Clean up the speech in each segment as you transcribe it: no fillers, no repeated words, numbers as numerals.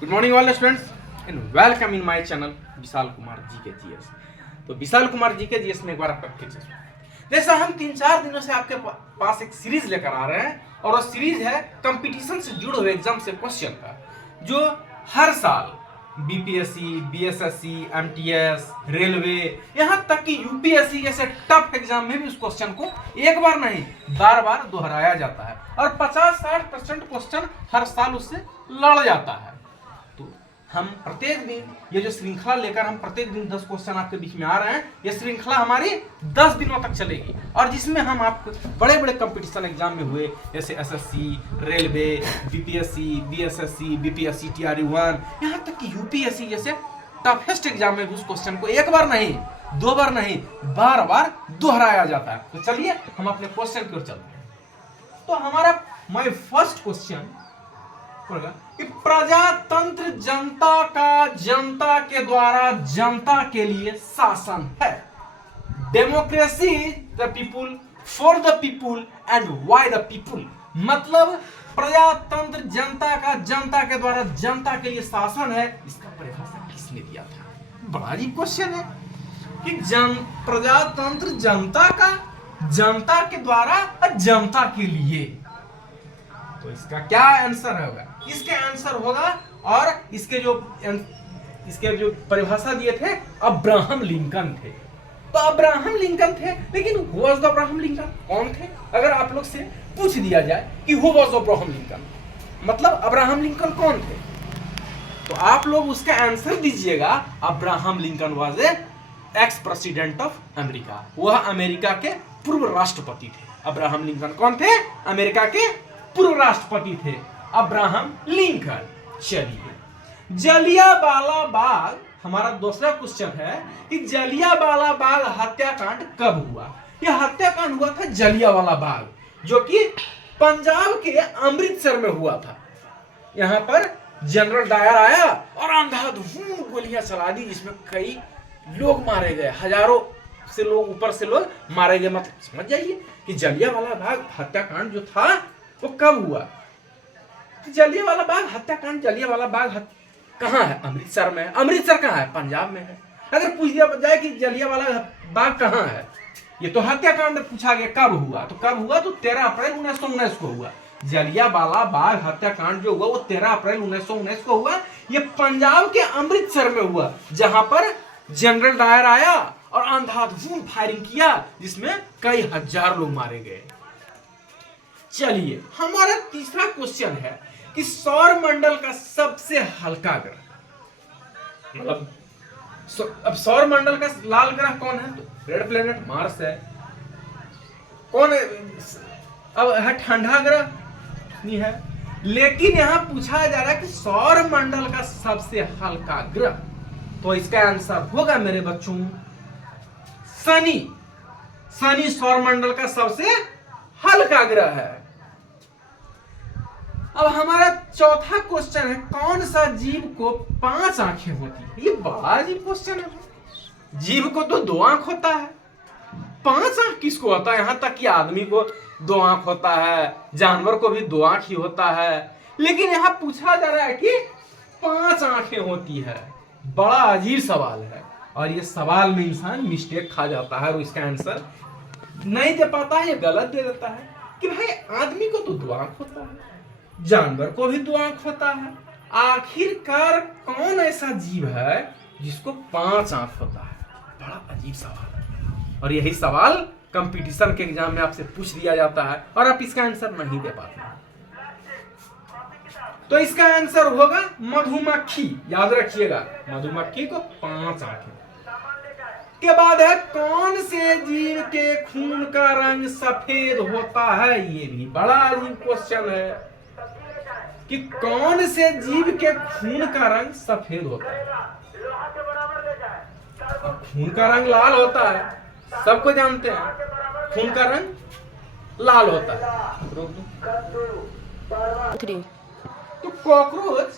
Good morning all students and welcome in my channel Vishal Kumar ji के GS. तो विशाल कुमार जी के GS में एक बार आपका फिर से जैसा हम 3-4 दिनों से आपके पास एक सीरीज लेकर आ रहे हैं और वो सीरीज है कंपटीशन से जुड़े हुए एग्जाम से क्वेश्चन का, जो हर साल बीपीएससी, बीएसएससी, एमटीएस, रेलवे, यहाँ तक कि यूपीएससी जैसे टफ एग्जाम में भी उस क्वेश्चन को एक बार नहीं बार बार दोहराया जाता है और 50-60% क्वेश्चन हर साल उससे लड़ जाता है। तो हम प्रत्येक दिन ये जो श्रृंखला लेकर हम प्रत्येक दिन 10 क्वेश्चन आपके बीच में आ रहे हैं, ये श्रृंखला हमारी 10 दिनों तक चलेगी और जिसमें हम आपको बड़े बड़े कंपटीशन एग्जाम में हुए जैसे SSC, railway, BPSC, BSSC, BPSC TRE one, यहाँ तक कि यूपीएससी जैसे टफेस्ट एग्जाम में भी उस क्वेश्चन को एक बार नहीं, दो बार नहीं, बार बार दोहराया जाता है। तो चलिए हम अपने क्वेश्चन की ओर चलते हैं। तो हमारा माय फर्स्ट क्वेश्चन कि प्रजातंत्र जनता के द्वारा जनता के लिए शासन है। Democracy the people, for the people and why the people. मतलब प्रजातंत्र जनता के द्वारा जनता के लिए शासन है, इसका परिभाषा किसने दिया था? बड़ा अजीब क्वेश्चन है कि प्रजातंत्र जनता के द्वारा जनता के लिए। तो इसका क्या आंसर होगा? इसके आंसर होगा और इसके जो परिभाषा दिए थे अब्राहम लिंकन थे। तो अब्राहम लिंकन थे, लेकिन who was the Abraham Lincoln? कौन थे? अगर आप लोग से पूछ दिया जाए कि हु वाज अब्राहम लिंकन, मतलब अब्राहम लिंकन कौन थे, तो आप लोग उसका आंसर दीजिएगा Abraham Lincoln was ex president of America. वह अमेरिका के पूर्व राष्ट्रपति थे। अब्राहम लिंकन कौन थे? अमेरिका के पूर्व राष्ट्रपति थे अब्राहम लिंकन। चलिए, जलियांवाला बाग, हमारा दूसरा क्वेश्चन है कि जलियांवाला बाग हत्याकांड कब हुआ? यह हत्याकांड हुआ था जलियांवाला बाग, जो कि पंजाब के अमृतसर में हुआ था। यहाँ पर जनरल डायर आया और अंधाधुंध गोलियां चला दी, जिसमें कई लोग मारे गए, हजारों से लोग, ऊपर से लोग मारे गए। मतलब समझ जाइए कि जलियांवाला बाग हत्याकांड जो था वो कब हुआ। जलियांवाला बाग हत्याकांड, जलियांवाला बाग कहाँ है? अमृतसर में है। अमृतसर कहाँ है? पंजाब में है। अगर पूछ दिया जाए कि जलियांवाला बाग कहाँ है, ये तो हत्याकांड पूछा गया कब हुआ, तो कब हुआ? तो 13 अप्रैल 1919 को हुआ। जलियांवाला बाग हत्याकांड जो हुआ वो 13 अप्रैल 1919 को हुआ। ये पंजाब के अमृतसर में हुआ, जहां पर जनरल डायर आया और अंधाधुंध फायरिंग किया, जिसमें कई हजार लोग मारे गए। चलिए, हमारा तीसरा क्वेश्चन है कि सौर मंडल का सबसे हल्का ग्रह, मतलब अब सौर मंडल का लाल ग्रह कौन है? तो रेड प्लेनेट मार्स है। कौन है? अब है ठंडा ग्रह नहीं है, लेकिन यहां पूछा जा रहा है कि सौर मंडल का सबसे हल्का ग्रह, तो इसका आंसर होगा मेरे बच्चों शनि। शनि सौर मंडल का सबसे हल्का ग्रह है। अब हमारा चौथा क्वेश्चन है, कौन सा जीव को 5 आंखें होती है? ये बड़ा अजीब क्वेश्चन है। जीव को तो 2 आंख होता है, 5 आंख किसको होता है? यहां तक कि आदमी को 2 आंख होता है, जानवर को भी 2 आंख ही होता है, लेकिन यहां पूछा जा रहा है कि 5 आंखें होती है। बड़ा अजीब सवाल है और ये सवाल में इंसान मिस्टेक खा जाता है और इसका आंसर नहीं दे पाता है, ये गलत दे देता है कि भाई आदमी को तो 2 आंख होता है, जानवर को भी 2 आंख होता है। आखिरकार कौन ऐसा जीव है जिसको 5 आंख होता है? बड़ा अजीब सवाल है और यही सवाल कंपटीशन के एग्जाम में आपसे पूछ दिया जाता है और आप इसका आंसर नहीं दे पाते हैं। तो इसका आंसर होगा मधुमक्खी। याद रखिएगा, मधुमक्खी को 5 आंखें। के बाद है, कौन से जीव के खून का रंग सफेद होता है? ये भी बड़ा अजीब क्वेश्चन है कि कौन से जीव के खून का रंग सफेद होता है? अब खून का रंग लाल होता है, सबको जानते हैं, खून का रंग लाल होता है। तो कॉकरोच,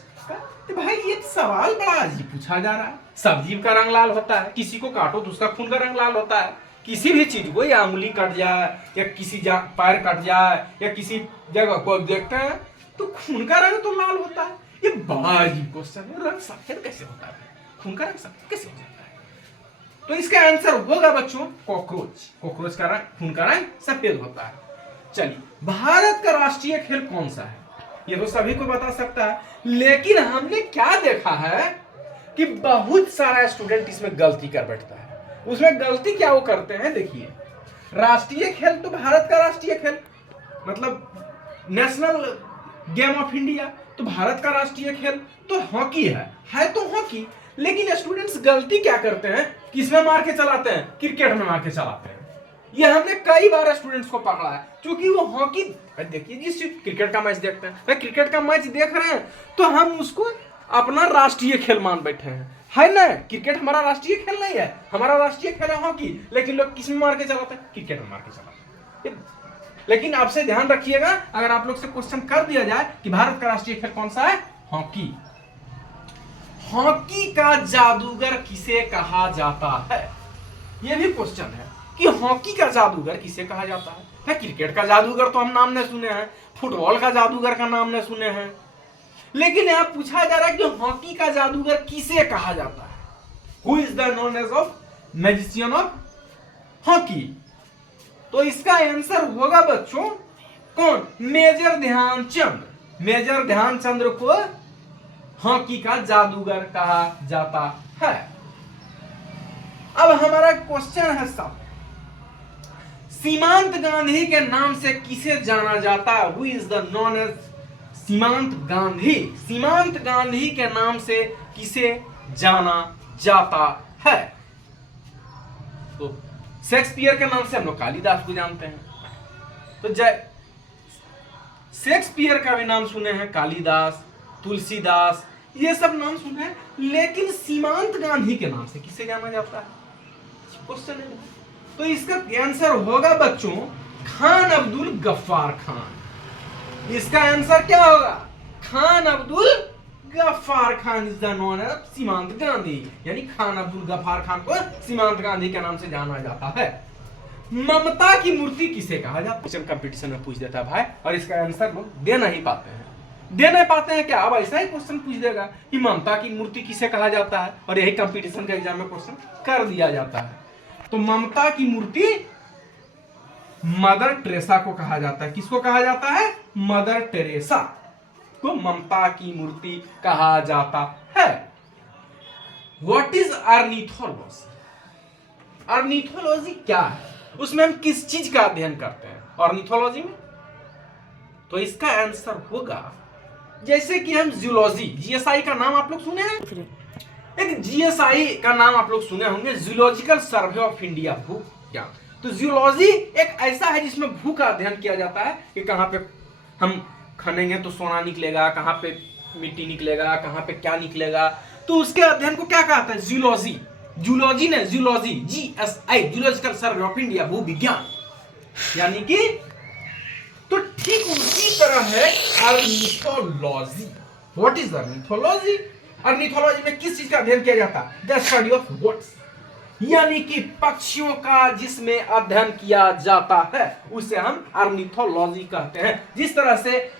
तो भाई ये सवाल बड़ा अजीब पूछा जा रहा है। सब जीव का रंग लाल होता है, किसी को काटो तो उसका खून का रंग लाल होता है। किसी भी चीज को, या उंगली कट जाए या किसी पैर कट जाए या किसी जगह को देखते हैं तो खून का रंग तो लाल होता है। ये बड़ा अजीब क्वेश्चन है। रंग सफेद कैसे होता है? खून का रंग सफेद कैसे हो जाता है? तो इसका आंसर होगा बच्चों कॉकरोच। कॉकरोच का रंग, खून का रंग सफेद होता है। चलिए, भारत का राष्ट्रीय खेल कौन सा है? ये तो सभी को बता सकता है, लेकिन हमने क्या देखा है कि बहुत सारा स्टूडेंट इसमें गलती कर बैठता है। उसमें गलती क्या वो करते हैं, देखिए, राष्ट्रीय खेल तो भारत का राष्ट्रीय खेल मतलब नेशनल गेम ऑफ इंडिया, तो भारत का राष्ट्रीय खेल तो हॉकी है तो हॉकी। लेकिन स्टूडेंट्स गलती क्या करते हैं, किसमें मार के चलाते हैं? क्रिकेट में मार के चलाते हैं। ये हमने कई बार स्टूडेंट्स को पकड़ा है, क्योंकि वो हॉकी, देखिए जिस क्रिकेट का मैच देखते हैं, भाई क्रिकेट का मैच देख रहे हैं तो हम उसको अपना राष्ट्रीय खेल मान बैठे हैं, है ना? क्रिकेट हमारा राष्ट्रीय खेल नहीं है, हमारा राष्ट्रीय खेल है हॉकी। लेकिन लोग किस में मार के चलाते हैं? क्रिकेट में मार के चलाते हैं। लेकिन आपसे ध्यान रखिएगा, अगर आप लोग से क्वेश्चन कर दिया जाए कि भारत का राष्ट्रीय खेल कौन सा है? हॉकी। हॉकी का जादूगर किसे कहा जाता है? यह भी क्वेश्चन है कि हॉकी का जादूगर किसे कहा जाता है? क्रिकेट का जादूगर तो हम नाम ने सुने हैं, फुटबॉल का जादूगर का नाम ने सुने हैं, लेकिन यहां पूछा जा रहा है कि हॉकी का जादूगर किसे कहा जाता है? Who is the known as of magician of hockey? तो इसका आंसर होगा बच्चों कौन? मेजर ध्यानचंद। मेजर ध्यानचंद को हॉकी का जादूगर कहा जाता है। अब हमारा क्वेश्चन है सब, सीमांत गांधी के नाम से किसे जाना जाता है? Who is the known as Seemant Gandhi? सीमांत गांधी के नाम से किसे जाना जाता है? तो शेक्सपियर के नाम से हम लोग कालिदास को जानते हैं, तो शेक्सपियर का भी नाम सुने हैं, कालिदास, तुलसीदास, ये सब नाम सुने हैं। लेकिन सीमांत गांधी के नाम से किसे जाना जाता है? क्वेश्चन है। तो इसका आंसर होगा बच्चों खान अब्दुल गफ्फार खान। इसका आंसर क्या होगा? Khan Abdul Ghaffar Khan is the known as Seemant Gandhi, यानी खान अब्दुल गफ्फार खान को सीमांत गांधी के नाम से जाना जाता है। ममता की मूर्ति किसे कहा जाता है? क्वेश्चन कंपटीशन में पूछ देता है भाई, और इसका आंसर लोग दे नहीं पाते हैं। दे नहीं पाते हैं क्या? अब ऐसा ही क्वेश्चन पूछ देगा कि ममता की मूर्ति किसे कहा जाता है, और यही कंपटीशन के एग्जाम में क्वेश्चन कर दिया जाता है। तो ममता की मूर्ति मदर टेरेसा को कहा जाता है। किसको कहा जाता है? मदर टेरेसा को ममता की मूर्ति कहा जाता है। What is ornithology? ऑर्निथोलॉजी क्या है? उसमें हम किस चीज का अध्ययन करते हैं ऑर्निथोलॉजी में? तो इसका आंसर होगा, जैसे कि हम जूलॉजी, जीएसआई का नाम आप लोग सुने हैं? एक जीएसआई का नाम आप लोग सुने होंगे, जूलॉजिकल सर्वे ऑफ इंडिया, भू ज्ञान। तो जूलॉजी एक ऐसा है जिसमें भू का अध्ययन किया जाता है कि कहां पे हम खनेंगे तो सोना निकलेगा, कहां पे मिट्टी निकलेगा, कहां पे क्या निकलेगा। तो उसके अध्ययन को क्या कहता है? जूलॉजी। जूलॉजी ने zoology, GSI, zoological survey of India, भू विज्ञान। यानी कि तो ठीक उसी तरह है ornithology. What is ornithology? Ornithology में किस चीज का अध्ययन किया जाता है? द स्टडी ऑफ बर्ड्स, यानी कि पक्षियों का जिसमें अध्ययन किया जाता है उसे हम ऑर्निथोलॉजी कहते हैं। जिस तरह से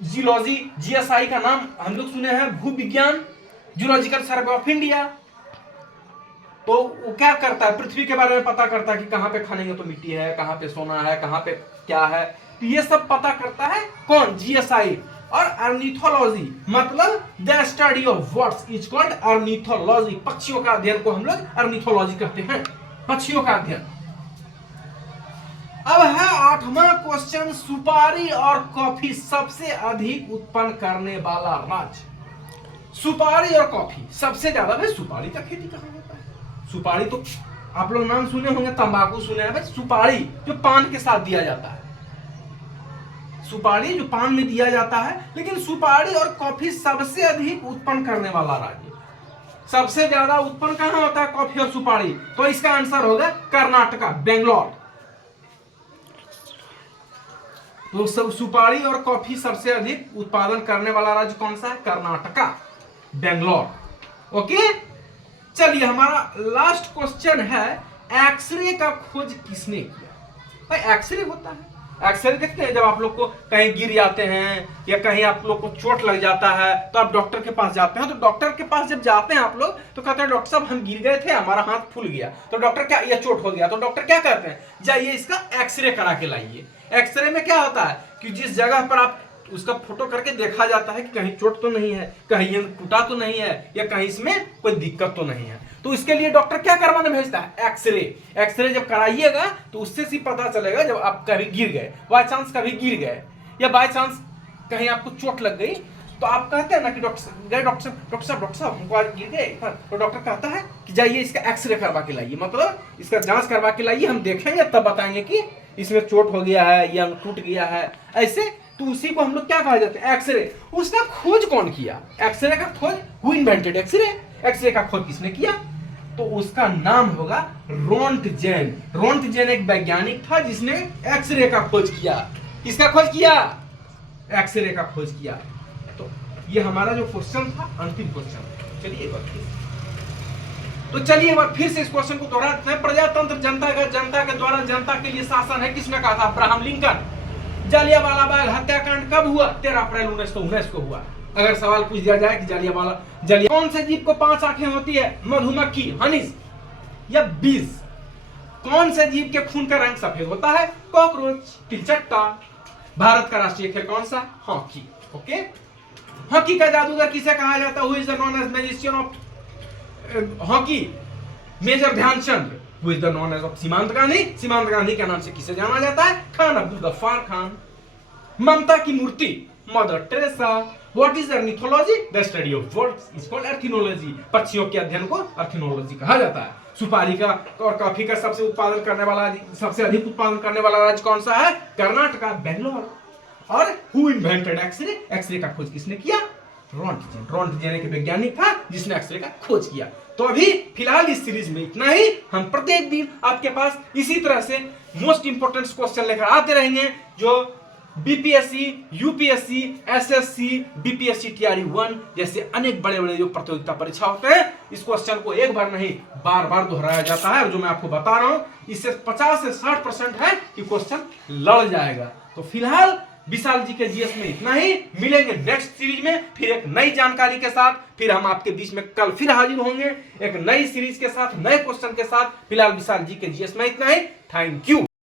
जूलॉजी, जीएसआई का नाम हम लोग सुने हैं, भू विज्ञान, जूलॉजिकल सर्वे ऑफ इंडिया, तो वो क्या करता है? पृथ्वी के बारे में पता करता है कि कहां पे खानेंगे तो मिट्टी है, कहां पे सोना है, कहां पे क्या है, तो ये सब पता करता है कौन? जीएसआई। और ऑर्निथोलॉजी मतलब the study of birds is called ornithology. पक्षियों का अध्ययन को हम लोग ऑर्निथोलॉजी कहते हैं, पक्षियों का अध्ययन। अब है 8वां क्वेश्चन, सुपारी और कॉफी सबसे अधिक उत्पन्न करने वाला राज्य। सुपारी और कॉफी सबसे ज्यादा, भाई सुपारी का खेती कहां होता है? सुपारी तो आप लोग नाम सुने होंगे, तंबाकू सुने हैं, भाई सुपारी जो पान के साथ दिया जाता है, सुपारी जो पान में दिया जाता है। लेकिन सुपारी और कॉफी सबसे अधिक उत्पन्न करने वाला राज्य, सबसे ज्यादा उत्पन्न कहां होता है? कॉफी और सुपारी। तो इसका आंसर होगा कर्नाटका, बेंगलोर। तो सब सुपारी और कॉफी सबसे अधिक उत्पादन करने वाला राज्य कौन सा है? कर्नाटका, बेंगलोर। ओके, चलिए हमारा लास्ट क्वेश्चन है, एक्सरे का खोज किसने किया? भाई एक्सरे होता है, एक्सरे देखते हैं जब आप लोग को कहीं गिर जाते हैं या कहीं आप लोग को चोट लग जाता है तो आप डॉक्टर के पास जाते हैं। तो डॉक्टर के पास जब जाते हैं आप लोग तो कहते हैं डॉक्टर साहब हम गिर गए थे, हमारा हाथ फूल गया। तो डॉक्टर क्या, ये चोट हो गया, तो डॉक्टर क्या कहते हैं, जाइए इसका एक्सरे करा के लाइए। एक्सरे में क्या होता है कि जिस जगह पर आप उसका फोटो करके देखा जाता है कि कहीं चोट तो नहीं है, कहीं अंग टूटा तो नहीं है, या कहीं इसमें कोई दिक्कत तो नहीं है। तो इसके लिए डॉक्टर क्या करवाने भेजता है, एक्सरे। एक्सरे जब कराइएगा तो उससे ही पता चलेगा, जब आप कभी गिर गए, बाय चांस कभी गिर गए या बाय चांस कहीं आपको चोट लग गई, तो आप कहते हैं ना कि डॉक्टर साहब हमको आज गिर गए, तो डॉक्टर कहता है कि जाइए इसका एक्सरे करवा के लाइए, मतलब इसका जांच करवा के लाइए, हम देखेंगे तब बताएंगे कि इसमें चोट हो गया है या टूट गया है। ऐसे तो उसी को हम लोग क्या कहा जाता है, एक्सरे। उसका खोज कौन किया, एक्सरे का खोज, हु इन्वेंटेड एक्सरे, एक्सरे का खोज किसने किया, तो उसका नाम होगा रोंटगेन। रोंटगेन एक वैज्ञानिक था जिसने एक्सरे का खोज किया। किसका खोज किया, एक्सरे का खोज किया। तो ये हमारा जो क्वेश्चन था, अंतिम क्वेश्चन। चलिए एक बार फिर से इस क्वेश्चन को दोहराते हैं। प्रजातंत्र जनता के द्वारा जनता के लिए शासन है, किसने कहा था, अब्राहम लिंकन। जालियांवाला बाग हत्याकांड कब हुआ, 13 अप्रैल 1919 को हुआ। अगर सवाल पूछ दिया जाए कि जालिया कौन से जीव को 5 आंखें होती है, मधुमक्खी, हनीज या बीज। कौन से जीव के खून का रंग सफेद होता है, कॉकरोच, तिलचट्टा। भारत का राष्ट्रीय खेल कौन सा, हॉकी। ओके, हॉकी का जादूगर किसे कहा जाता है, who is the known as magician of hockey, major Dhyanchand. Who is the known as of सीमांत गांधी, सीमांत गांधी के नाम से किसे जाना जाता है, खान अब्दुल गफ्फार खान। ममता की मूर्ति, Mother Teresa. What is ornithology? The study of birds is called ornithology. पक्षियों के अध्ययन को ornithology कहा जाता है। सुपारी का और कॉफी का सबसे अधिक उत्पादन करने वाला राज्य कौन सा है, कर्नाटका, बेंगलोर। और who invented X-ray? एक्सरे का खोज किसने किया, रोंटगेन। रोंटगेन एक वैज्ञानिक था जिसने एक्सरे का खोज किया। तो अभी फिलहाल इस सीरीज में इतना ही। हम प्रत्येक दिन आपके पास इसी तरह से मोस्ट इंपोर्टेंट क्वेश्चन लेकर आते रहेंगे, जो BPSC, UPSC, SSC, BPSC TRE 1 जैसे अनेक बड़े बड़े जो प्रतियोगिता परीक्षा होते हैं, इस क्वेश्चन को एक बार नहीं बार बार दोहराया जाता है। और जो मैं आपको बता रहा हूं, इससे 50 से 60% है कि क्वेश्चन लड़ जाएगा। तो फिलहाल विशाल जी के जीएस में इतना ही। मिलेंगे नेक्स्ट सीरीज में फिर एक नई जानकारी के साथ। फिर हम आपके बीच में कल फिर हाजिर होंगे एक नई सीरीज के साथ, नए क्वेश्चन के साथ। फिलहाल विशाल जी के जीएस में इतना ही। Thank you.